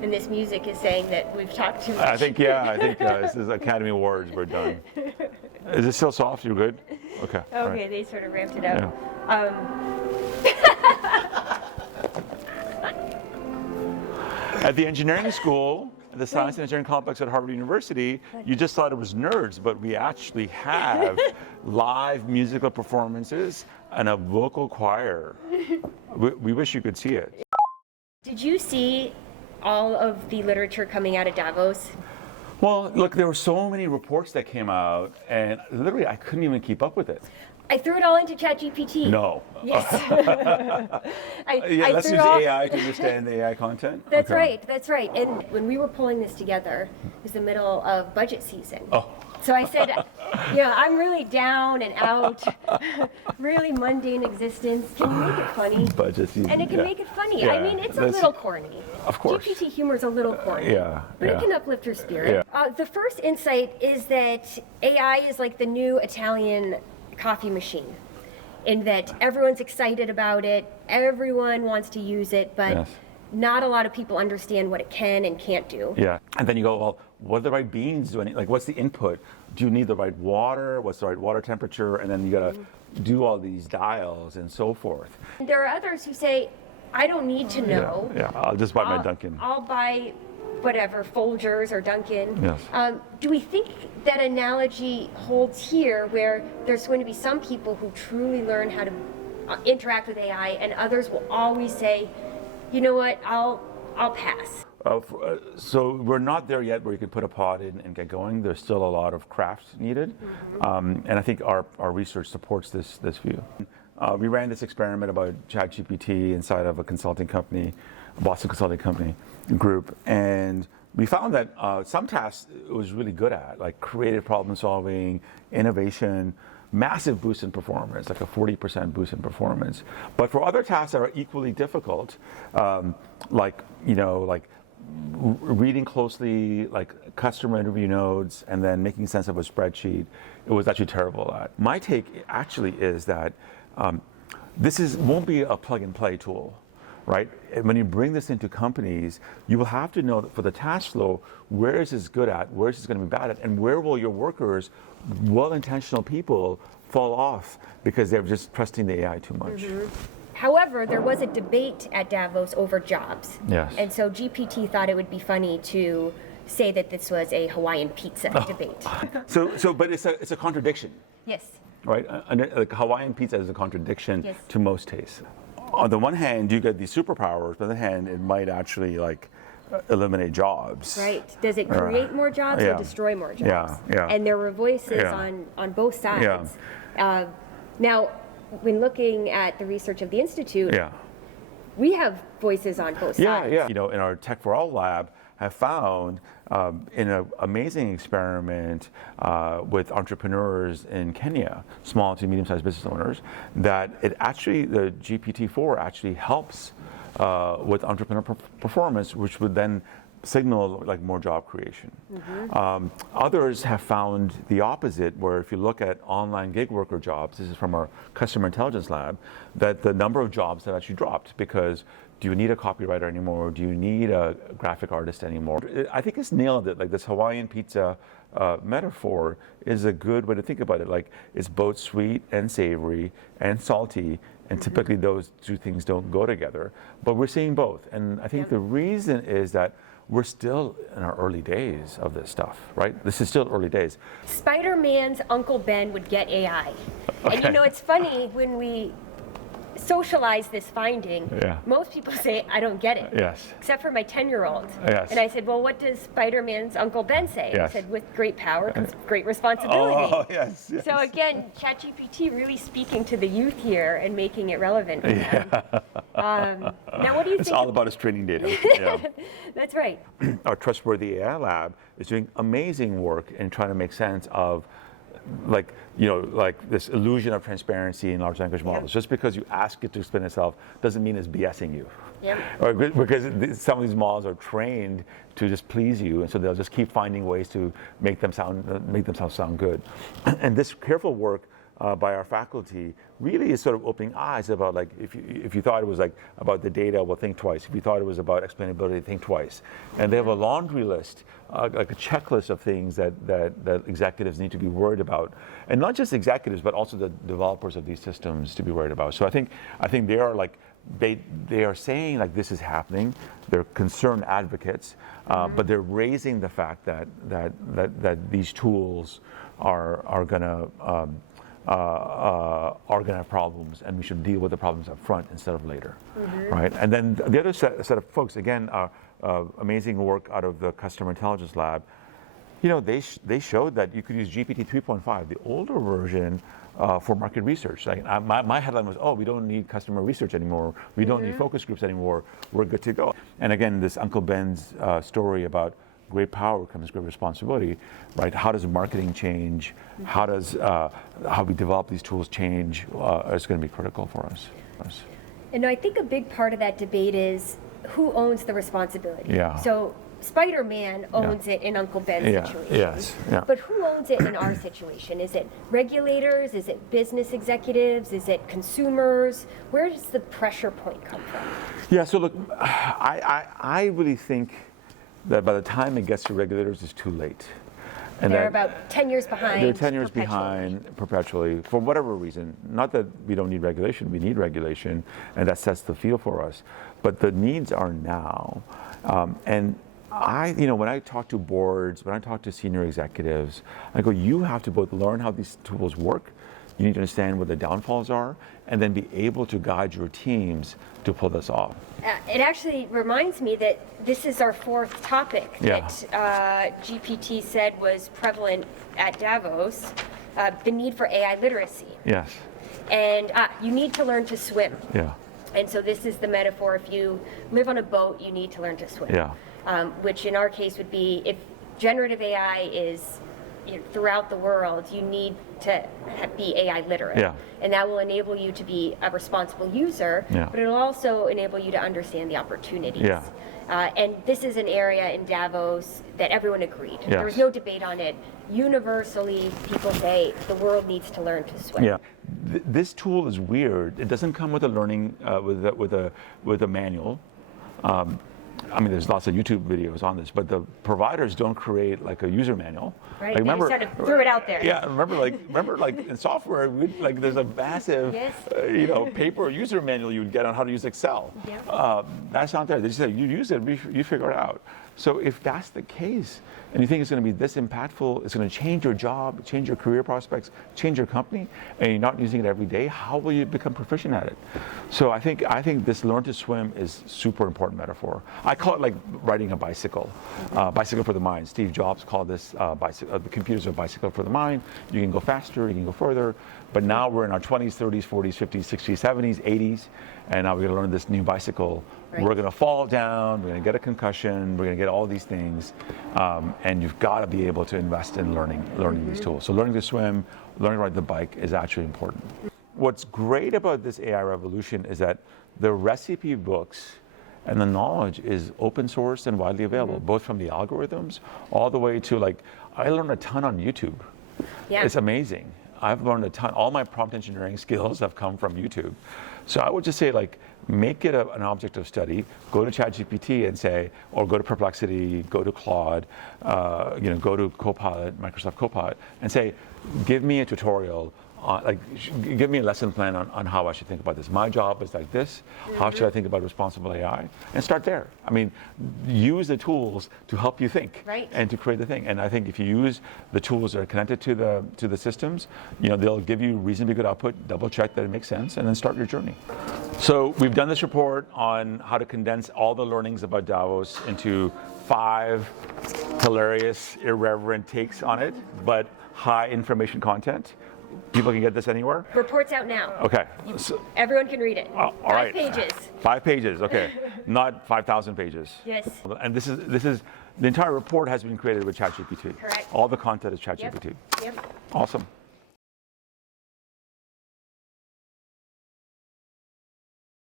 And this music is saying that we've talked too much. I think this is Academy Awards. We're done. Is it still soft? You're good? Okay. Okay, right. they sort of ramped it up. Yeah. At the engineering school, the Science and Engineering Complex at Harvard University, you just thought it was nerds, but we actually have live musical performances and a vocal choir. We wish you could see it. Did you see all of the literature coming out of Davos? Well, look, there were so many reports that came out, and literally I couldn't even keep up with it. I threw it all into ChatGPT. No. Yes. Let's use AI to understand the AI content. That's right. That's right. And when we were pulling this together, it was the middle of budget season. Oh. So I said, I'm really down and out, really mundane existence. Can you make it funny? Budget season. And it can make it funny. Yeah, I mean, it's a little corny. Of course. GPT humor is a little corny. But it can uplift your spirit. Yeah. The first insight is that AI is like the new Italian coffee machine, in that everyone's excited about it, everyone wants to use it, but not a lot of people understand what it can and can't do. Yeah, and then you go, well, what are the right beans doing? Like, what's the input? Do you need the right water? What's the right water temperature? And then you gotta do all these dials and so forth. There are others who say, I don't need to know. Yeah, I'll just buy my Dunkin'. I'll buy whatever, Folgers or Dunkin'. Yes. Do we think that analogy holds here, where there's going to be some people who truly learn how to interact with AI, and others will always say, you know what, I'll pass? So we're not there yet where you can put a pod in and get going. There's still a lot of craft needed. And I think our research supports this view. We ran this experiment about ChatGPT inside of a consulting company, a Boston consulting company group, and we found that some tasks it was really good at, like creative problem solving, innovation, massive boost in performance, like a 40% boost in performance. But for other tasks that are equally difficult, like reading closely, like customer interview notes, and then making sense of a spreadsheet, it was actually terrible at. My take actually is that this won't be a plug-and-play tool, right? And when you bring this into companies, you will have to know that for the task flow, where is this good at, where is this going to be bad at, and where will your workers, well-intentional people, fall off because they're just trusting the AI too much. However, there was a debate at Davos over jobs. Yes. And so GPT thought it would be funny to say that this was a Hawaiian pizza debate. But it's a contradiction. Yes. Right? Like Hawaiian pizza is a contradiction to most tastes. On the one hand, you get these superpowers, but on the other hand, it might actually eliminate jobs. Right. Does it create more jobs or destroy more jobs? Yeah. And there were voices on both sides. Now, when looking at the research of the Institute, we have voices on both sides. Yeah. In our Tech for All lab, have found in an amazing experiment with entrepreneurs in Kenya, small to medium-sized business owners, that the GPT-4 actually helps with entrepreneur performance, which would then signal like more job creation. Others have found the opposite, where if you look at online gig worker jobs, this is from our customer intelligence lab, that the number of jobs have actually dropped because do you need a copywriter anymore? Do you need a graphic artist anymore? I think it's nailed it. Like this Hawaiian pizza metaphor is a good way to think about it. Like it's both sweet and savory and salty, and typically those two things don't go together. But we're seeing both, and I think the reason is that we're still in our early days of this stuff, right? This is still early days. Spider-Man's Uncle Ben would get AI. And it's funny, when we socialize this finding, most people say, I don't get it. Yes. Except for my 10-year-old. Yes. And I said, well, what does Spider-Man's Uncle Ben say? Yes. He said, with great power comes great responsibility. Oh, yes. So again, ChatGPT really speaking to the youth here and making it relevant for them. Now, what do you think? It's all about its training data. That's right. Our Trustworthy AI lab is doing amazing work in trying to make sense of like this illusion of transparency in large language models. Just because you ask it to explain itself doesn't mean it's BSing you. Or because some of these models are trained to just please you, and so they'll just keep finding ways to make themselves sound good. And this careful work by our faculty really is sort of opening eyes about, like, if you thought it was like about the data, well, think twice. If you thought it was about explainability, think twice. And they have a laundry list, like a checklist of things that executives need to be worried about, and not just executives, but also the developers of these systems to be worried about. So I think they are like they are saying like this is happening. They're concerned advocates, but they're raising the fact that these tools are gonna have problems, and we should deal with the problems up front instead of later, right? And then the other set of folks, again, amazing work out of the Customer Intelligence Lab. You know, they showed that you could use GPT 3.5, the older version, for market research. Like my headline was, oh, we don't need customer research anymore. We don't need focus groups anymore. We're good to go. And again, this Uncle Ben's story about great power comes great responsibility, right? How does marketing change? How does how we develop these tools change is going to be critical for us. And I think a big part of that debate is who owns the responsibility. Yeah. So Spider-Man owns it in Uncle Ben's situation. Yes. Yeah. But who owns it in our situation? Is it regulators? Is it business executives? Is it consumers? Where does the pressure point come from? Yeah, so look, I really think that by the time it gets to regulators, it's too late. And they're about 10 years behind. They're 10 years behind perpetually, for whatever reason. Not that we don't need regulation, we need regulation, and that sets the field for us. But the needs are now. And when I talk to boards, when I talk to senior executives, I go, you have to both learn how these tools work, you need to understand what the downfalls are, and then be able to guide your teams to pull this off. It actually reminds me that this is our fourth topic that GPT said was prevalent at Davos, the need for AI literacy. Yes. And you need to learn to swim. Yeah. And so this is the metaphor: if you live on a boat, you need to learn to swim. Yeah. Which in our case would be, if generative AI is throughout the world, you need to be AI literate. Yeah. And that will enable you to be a responsible user, but it'll also enable you to understand the opportunities. Yeah. And this is an area in Davos that everyone agreed. Yes. There was no debate on it. Universally, people say the world needs to learn to swim. Yeah. This tool is weird. It doesn't come with a learning with a manual. I mean, there's lots of YouTube videos on this, but the providers don't create like a user manual. Right. Like, They just had to throw it out there. Yeah. Remember like in software, there's a massive, paper user manual you would get on how to use Excel. Yeah. That's not there. They just say you use it, you figure it out. So if that's the case, and you think it's going to be this impactful, it's going to change your job, change your career prospects, change your company, and you're not using it every day, how will you become proficient at it? So I think this learn to swim is super important metaphor. I call it like riding a bicycle, bicycle for the mind. Steve Jobs called this the computers are a bicycle for the mind. You can go faster, you can go further, but now we're in our 20s, 30s, 40s, 50s, 60s, 70s, 80s, and now we're going to learn this new bicycle. Right. We're going to fall down, we're going to get a concussion, we're going to get all these things, and you've got to be able to invest in learning these tools. So learning to swim, learning to ride the bike is actually important. What's great about this AI revolution is that the recipe books and the knowledge is open source and widely available, both from the algorithms all the way to, like, I learned a ton on YouTube. Yeah. It's amazing. I've learned a ton. All my prompt engineering skills have come from YouTube. So I would just say, like, make it an object of study. Go to ChatGPT and say, or go to Perplexity, go to Claude, go to Copilot, Microsoft Copilot, and say, give me a tutorial. Give me a lesson plan on how I should think about this. My job is like this. How should I think about responsible AI? And start there. I mean, use the tools to help you think and to create the thing. And I think if you use the tools that are connected to the systems, they'll give you reasonably good output. Double check that it makes sense, and then start your journey. So we've done this report on how to condense all the learnings about Davos into 5 hilarious, irreverent takes on it, but high information content. People can get this anywhere? Report's out now. Okay. Everyone can read it. All right. 5 pages. 5 pages, okay. Not 5,000 pages. Yes. And this is the entire report has been created with ChatGPT. Correct. All the content is ChatGPT. Yep. Awesome.